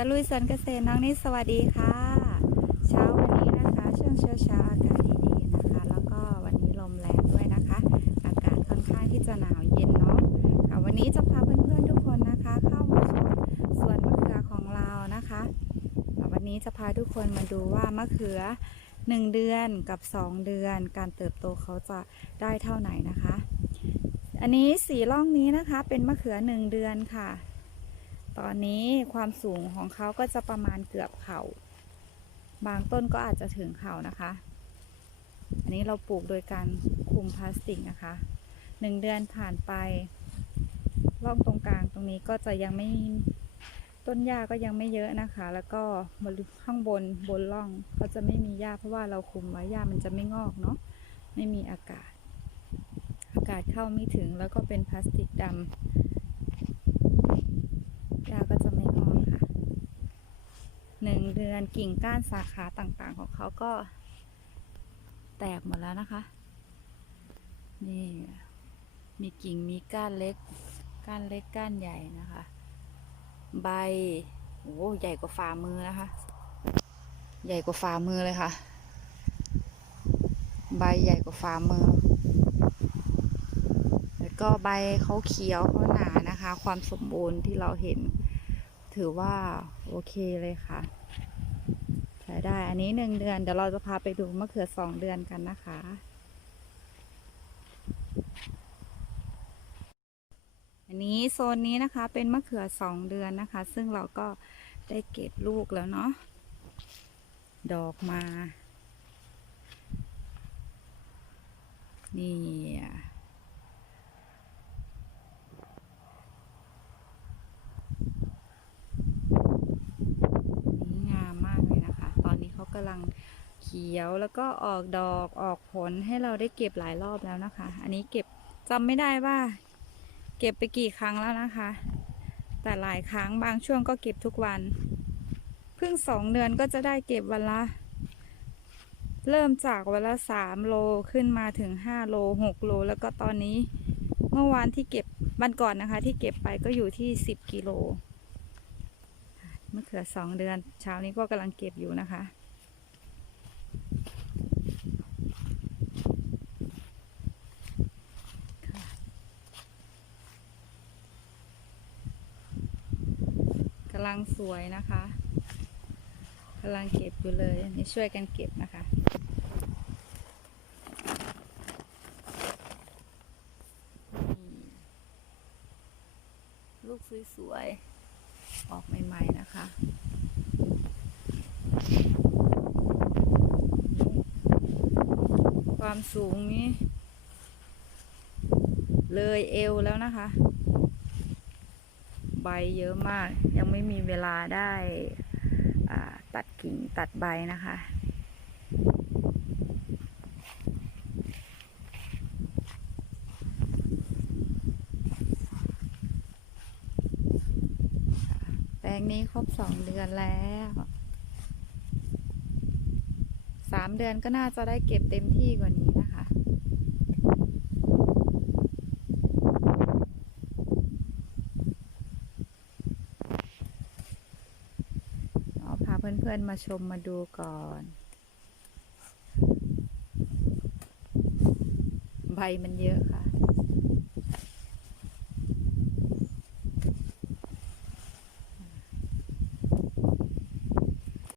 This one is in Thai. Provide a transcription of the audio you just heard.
ตะลุยสวนเกษตรน้องนิดสวัสดีค่ะ เช้าวันนี้นะคะช่วงเช้าเช้าๆอากาศดีๆนะคะ แล้วก็วันนี้ลมแรงด้วยนะคะ อากาศค่อนข้างที่จะหนาวเย็นเนาะค่ะวันนี้จะพาเพื่อนๆทุกคนนะคะ เข้ามาชมสวนมะเขือของเรานะคะ วันนี้จะพาทุกคนมาดูว่ามะเขือ 1 เดือนกับ 2 เดือน การเติบโตเขาจะได้เท่าไหนนะคะอันนี้สีร่องนี้นะคะเป็นมะเขือ1เดือนค่ะ ตอนนี้ความสูงของเขาก็จะประมาณเกือบเขา่า บางต้นก็อาจจะถึงเข่านะคะ อันนี้เราปลูกโดยการคุมพลาสติกนะคะหนึ่งเดือนผ่านไปร่องตรงกลางตรงนี้ก็จะยังไม่ต้นหญ้าก็ยังไม่เยอะนะคะ แล้วก็บริข้างบนบนร่องก็จะไม่มีหญ้าเพราะว่าเราคุมไว้หญ้ามันจะไม่งอกเนาะไม่มีอากาศ อากาศเข้าไม่ถึงแล้วก็เป็นพลาสติกดำ ยาก็จะไม่งอกค่ะ หนึ่งเดือนกิ่งก้านสาขาต่างๆ ของเขาก็ แตกหมดแล้วนะคะ นี่ มีกิ่งมีก้านเล็ก ก้านเล็กก้านใหญ่นะคะ ใบโอ้ใหญ่กว่าฝ่ามือนะคะ ใหญ่กว่าฝ่ามือเลยค่ะ ใบใหญ่กว่าฝ่ามือ แล้วก็ใบเขาเขียวเขาหนานะคะ ความสมบูรณ์ที่เราเห็น ถือว่าโอเคเลยค่ะ ใช้ได้ อันนี้หนึ่งเดือน เดี๋ยวเราจะพาไปดูมะเขือสองเดือนกันนะคะ อันนี้โซนนี้นะคะ เป็นมะเขือสองเดือนนะคะ ซึ่งเราก็ได้เก็บลูกแล้วเนาะ ดอกมา นี่ นี่งามมากเลยนะคะ ตอนนี้เขากำลังเขียวแล้วก็ออกดอกออกผลให้เราได้เก็บหลายรอบแล้วนะคะ อันนี้เก็บจำไม่ได้ว่า เก็บไปกี่ครั้งแล้วนะคะ แต่หลายครั้งบางช่วงก็เก็บทุกวัน เพิ่งสองเดือนก็จะได้เก็บวันละ เริ่มจากวันละสามโลขึ้นมาถึงห้าโลหกโล แล้วก็ตอนนี้เมื่อวานที่เก็บวันก่อนนะคะ ที่เก็บไปก็อยู่ที่สิบกิโลมะเขือสองเดือนเช้านี้ก็กำลังเก็บอยู่นะคะ ลังสวยนะคะกำลังเก็บอยู่เลยนี่ช่วยกันเก็บนะคะ ลูกสวยๆ ออกใหม่ๆนะคะความสูงนี้ เลยเอวแล้วนะคะ บเยอะมาก ยังไม่มีเวลาได้ตัดกิ่งตัดใบนะคะแปลงนี้ครบสองเดือนแล้วสามเดือนก็น่าจะได้เก็บเต็มที่กว่านี้นะคะ เอา พาเพื่อนๆมาชมมาดูก่อน ใบมันเยอะค่ะ